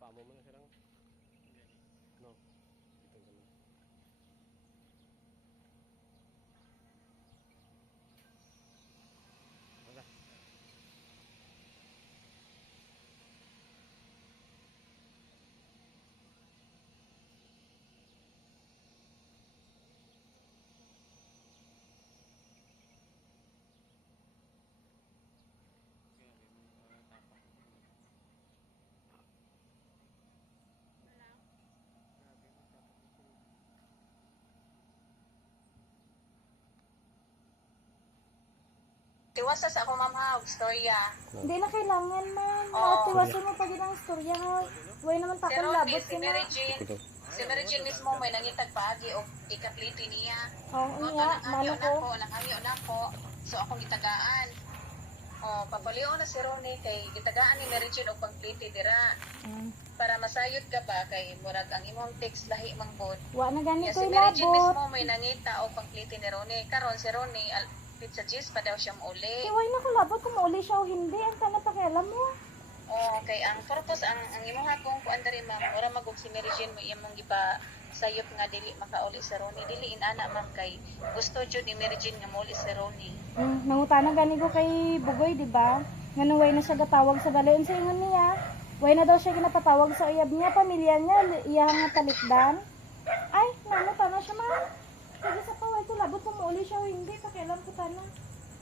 pamo mo na silang. No. Ito naman. Wala. Tiwasa sa ako, ma'am, ha, storya. Hindi na kailangan, ma'am. Oo. Tiwasan mo pag ang istorya, ha. Huwag naman Si takang Ronnie, labot si sila. Mary Jean, Ito. si Mary Jean mismo may nangitag paagi o ikapliti niya. Oo, Mga niya. nanghayo Mano na ko. ko, nanghayo na ko. So akong gitagaan. O, papaliw na si Ronnie kay gitagaan ni Mary Jean o pangpliti dira. Para masayod ka ba kay murag ang imong text lahi manggod. Wa na gani Kaya ko si Mary Jean labot. mismo may nangita o pangpliti ni Ronnie. Karon si Ronnie, pizza cheese pa daw siya mauli. Huwag na ko labot kung mauli siya o hindi. Ang tanong pakialam mo. Okay, ang purpose ang imong hakong kuan diri ma'am, ora magug si Mary Jane mo imong gipa sayop nga dili makauli si Ronnie. Dili inana ma'am kay gusto jud ni Mary Jane nga mauli si Ronnie. Nangutana gani ko kay Bugoy, di ba? Nga nung way na siya gatawag sa balayon sa ingon niya. Way na daw siya ginapatawag sa uyab niya, pamilya niya, iya nga talikdan. Ay, tana siya, ma'am. Sige sa paway ko, labot kung mauli siya o hindi, pakialam ko tana.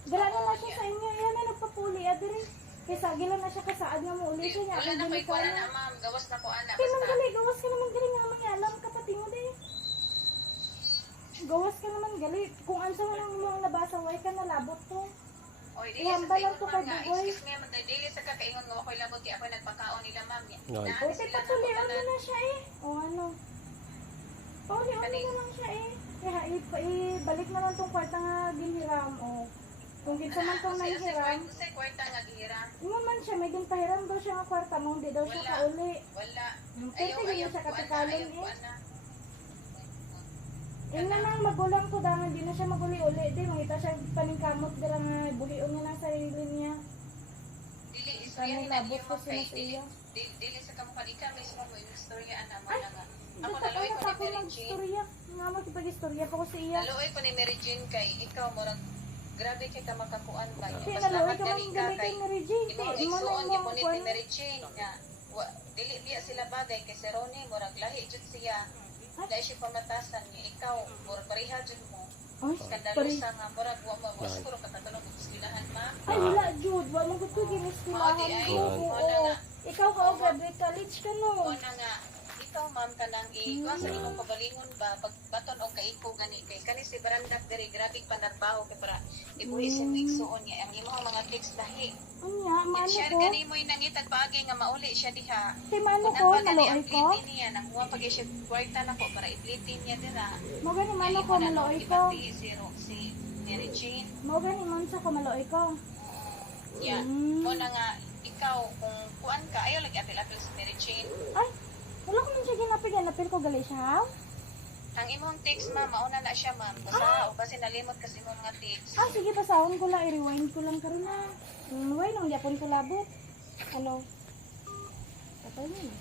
Gala na siya sa inyo, yan na nagpapuli, adiri. Kaysa gila na siya kasaad nga mauli siya niya. Wala na koy kuan na ma'am, gawas na ko ana Kaya basta. gali, gawas ka naman gali nga mangialam kapatid mo di. Gawas ka naman gali. Kung ansa mo nang mga nabasa, way ka nalabot to. Oy, dili Yan sa ba lang ingon to ma'am kay nga, Bugoy? excuse me ma'am, dili sa kakaingon nga ako'y labot kay ako nagpakaon nila ma'am. No. Naan O, sila patulian mo na na siya eh. O ano? Paulian mo na lang siya eh. Kaya ibalik naman tong kwarta nga ginhiram. O, kung gito man tong nanghiram. Sa kwarta nga gihiram. Imo man siya, may ginpahiram daw siya nga kwarta mo. Hindi daw siya Wala. kauli. Wala. Kaya tigil mo siya katikalon eh. kuan na. Yung nang magulang ko dahil hindi na siya maguli-uli. Di, makita siya paningkamot dira nga bulion niya ng sarili niya. Dili Kani istorya labot ko sila sa iyo. Dili sa kamukha di ka mismo mo yung istorya ana mo Ay, na nga. Ako Ako naluoy ko ni ako Mary Jane. mag-istorya. Nga makipag-istorya pa ko sa iya. Naluoy ko ni Mary Jane kay ikaw murag grabe kay ka makakuan ba. Di, Mas naluoy dapat ka gali man ka gali kay kay Mary Jane. imong Di, imo na igsuon yung gipunit mga ni Mary Jane nga dili biya sila bagay kay si Ronnie murag lahi jud siya. Dahil siya pamatasan niya ikaw murag pareha jud mo. Ay, Skandalusa nga murag wa siguro katatunog og eskwelahan ma. Ay, wala, Jude. Wala mong gusto Oh, giniskilahan di ay. ko. Mo na nga. Ikaw ka o graduate college ka no. Mo na nga ikaw ma'am kanang ikaw sa imong pagalingon ba pagbaton og kaiko gani kay kani si Brandak diri grabe panarbaho kay para ibuhi sa igsuon niya ang imong mga text lahi. Anya, mano Share ko. gani mo nangitag paagi nga mauli siya diha. Kay mano Kung ko, ang pagani maluoy ang ko. pliti niya nang huwa pag siya kwarta nako para iplitin niya dira. Mo gani mano ko, maluoy ko. Si Mary Jane. Mo gani man sa ko, maluoy ko. Yeah. Mo na nga ikaw kung kuan ka ayaw lagi apil-apil si Mary Jane. Ay, wala ko man siya ginapil ko gali siya. Ang imong text ma'am, mauna na siya ma'am. Basta o kasi nalimot kasi imong mga text. Ah, sige, pasahon ko lang, i-rewind ko lang karon na. Why nang yapon ko labot? Ano? Patay mo na.